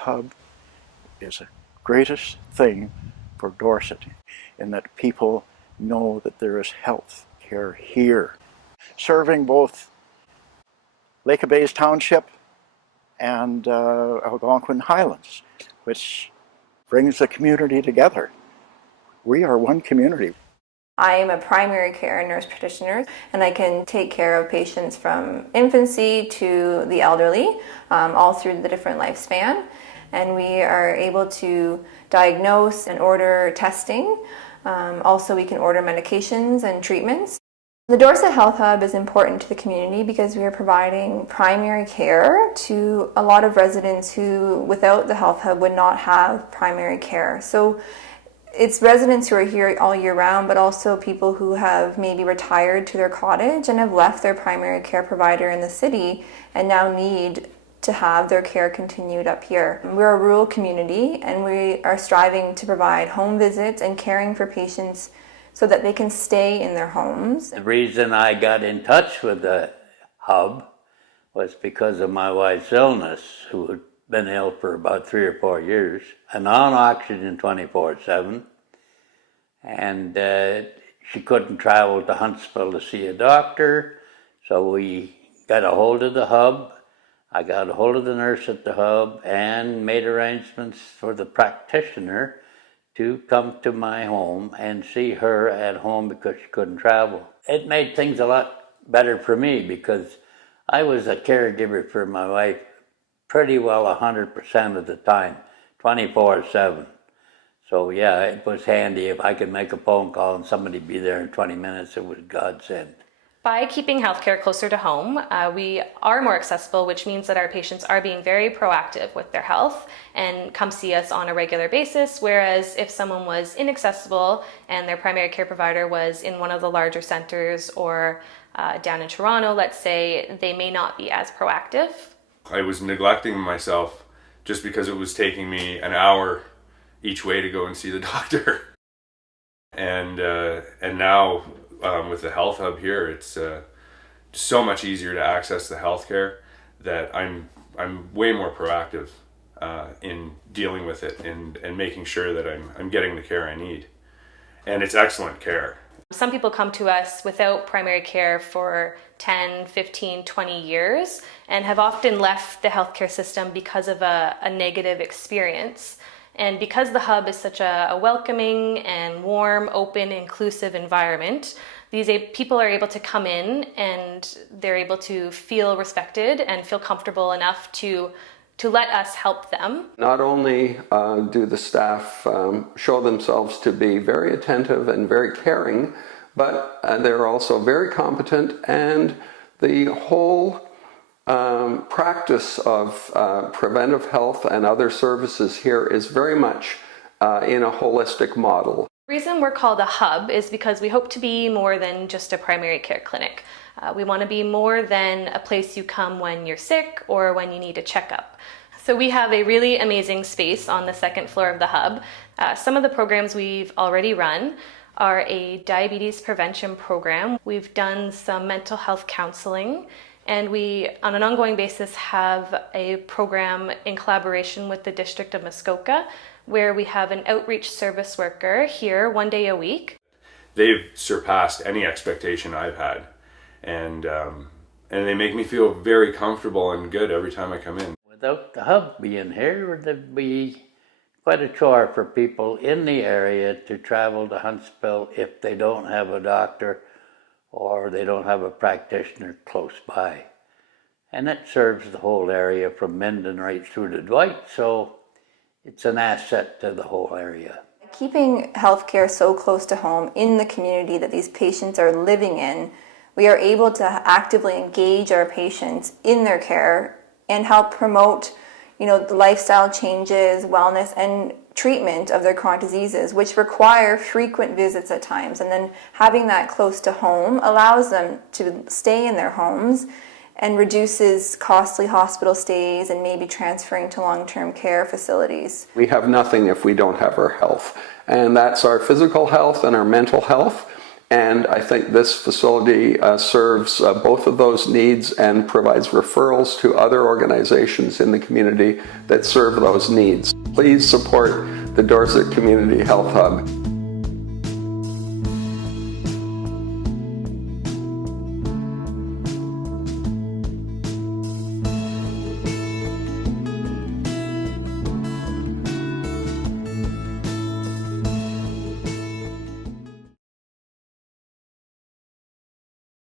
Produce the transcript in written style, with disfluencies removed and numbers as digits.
Hub is the greatest thing for Dorset in that people know that there is health care here, serving both Lake of Bays Township and Algonquin Highlands, which brings the community together. We are one community. I am a primary care nurse practitioner, and I can take care of patients from infancy to the elderly, all through the different lifespan. And we are able to diagnose and order testing. Also, we can order medications and treatments. The Dorset Health Hub is important to the community because we are providing primary care to a lot of residents who, without the Health Hub, would not have primary care. So it's residents who are here all year round, but also people who have maybe retired to their cottage and have left their primary care provider in the city and now need to have their care continued up here. We're a rural community, and we are striving to provide home visits and caring for patients so that they can stay in their homes. The reason I got in touch with the hub was because of my wife's illness, who had been ill for about 3 or 4 years, and on oxygen 24/7, and she couldn't travel to Huntsville to see a doctor, so we got a hold of the hub. I got a hold of the nurse at the hub and made arrangements for the practitioner to come to my home and see her at home because she couldn't travel. It made things a lot better for me because I was a caregiver for my wife pretty well 100% of the time, 24/7. So yeah, it was handy. If I could make a phone call and somebody be there in 20 minutes, it was a godsend. By keeping healthcare closer to home, we are more accessible, which means that our patients are being very proactive with their health and come see us on a regular basis, whereas if someone was inaccessible and their primary care provider was in one of the larger centers or down in Toronto, let's say, they may not be as proactive. I was neglecting myself just because it was taking me an hour each way to go and see the doctor. And now with the Health Hub here, it's so much easier to access the healthcare that I'm way more proactive in dealing with it and making sure that I'm getting the care I need. And it's excellent care. Some people come to us without primary care for 10, 15, 20 years and have often left the healthcare system because of a negative experience. And because the hub is such a welcoming and warm, open, inclusive environment, these people are able to come in and they're able to feel respected and feel comfortable enough to let us help them. Not only do the staff show themselves to be very attentive and very caring, but they're also very competent, and the whole practice of preventive health and other services here is very much in a holistic model. The reason we're called a hub is because we hope to be more than just a primary care clinic. We want to be more than a place you come when you're sick or when you need a checkup. So we have a really amazing space on the second floor of the hub. Some of the programs we've already run are a diabetes prevention program. We've done some mental health counseling, and we, on an ongoing basis, have a program in collaboration with the District of Muskoka, where we have an outreach service worker here 1 day a week. They've surpassed any expectation I've had, and they make me feel very comfortable and good every time I come in. Without the hub being here, there'd be quite a chore for people in the area to travel to Huntsville if they don't have a doctor or they don't have a practitioner close by. And it serves the whole area from Minden right through to Dwight, so it's an asset to the whole area. Keeping healthcare so close to home in the community that these patients are living in, we are able to actively engage our patients in their care and help promote, the lifestyle changes, wellness, and treatment of their chronic diseases, which require frequent visits at times. And then having that close to home allows them to stay in their homes and reduces costly hospital stays and maybe transferring to long-term care facilities. We have nothing if we don't have our health, and that's our physical health and our mental health. And I think this facility serves both of those needs and provides referrals to other organizations in the community that serve those needs. Please support the Dorset Community Health Hub.